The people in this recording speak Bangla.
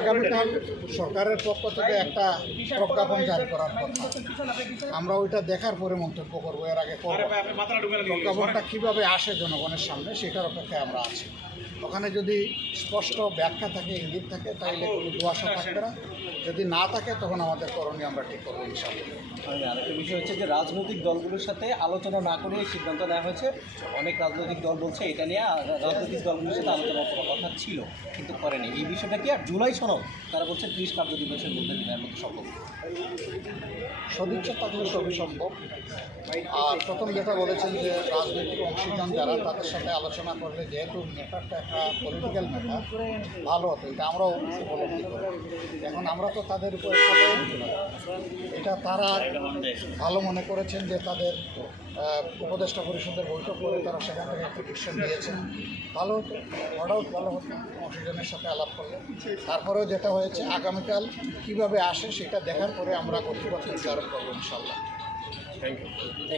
আগামীকাল সরকারের পক্ষ থেকে একটা প্রজ্ঞাপন জারি করার কথা। আমরা ওইটা দেখার পরে মন্তব্য করব। এর আগে প্রজ্ঞাপনটা কীভাবে আসে জনগণের সামনে সেটার অপেক্ষায় আমরা আছি। ওখানে যদি স্পষ্ট ব্যাখ্যা থাকে ইঙ্গিত থাকে তাহলে কোনো দুয়াশা থাকবে না। যদি না থাকে তখন আমাদের করণীয় আমরা ঠিক করব ইনশাআল্লাহ। আরেকটা বিষয় হচ্ছে যে রাজনৈতিক দলগুলোর সাথে আলোচনা না করে সিদ্ধান্ত নেওয়া হয়েছে। অনেক রাজনৈতিক দল বলছে এটা নিয়ে রাজনৈতিক দলগুলোর সাথে আলোচনা করার কথা ছিল, কিন্তু করেনি। এই বিষয়টা কি আর জুলাই সনদ? তারা বলছে ত্রিশ কার্য দিবসের মধ্যে বিদায়ের মধ্যে সম্ভব। সদিচ্ছা থাকলে সবই সম্ভব আর প্রথম যেটা বলেছেন যে রাজনৈতিক অংশীদার যারা, তাদের সাথে আলোচনা করলে যেহেতু ম্যাটারটা একটা পলিটিক্যাল ম্যাটার ভালো হতো। এটা আমরাও উপলব্ধি করি। এখন আমরা তো তাদের উপর। এটা তারা ভালো মনে করেছেন যে তাদের উপদেষ্টা পরিষদের বৈঠক করে তারা সেখান থেকে একটা ডিসিশন দিয়েছেন ভালো হতো ওটাও ভালো হতো অংশীজনের সাথে আলাপ করলে। তারপরেও যেটা হয়েছে আগামীকাল কীভাবে আসে সেটা দেখার পরে আমরা কর্তৃপক্ষ নির্ধারণ করব ইনশাল্লাহ থ্যাংক ইউ থ্যাংক ইউ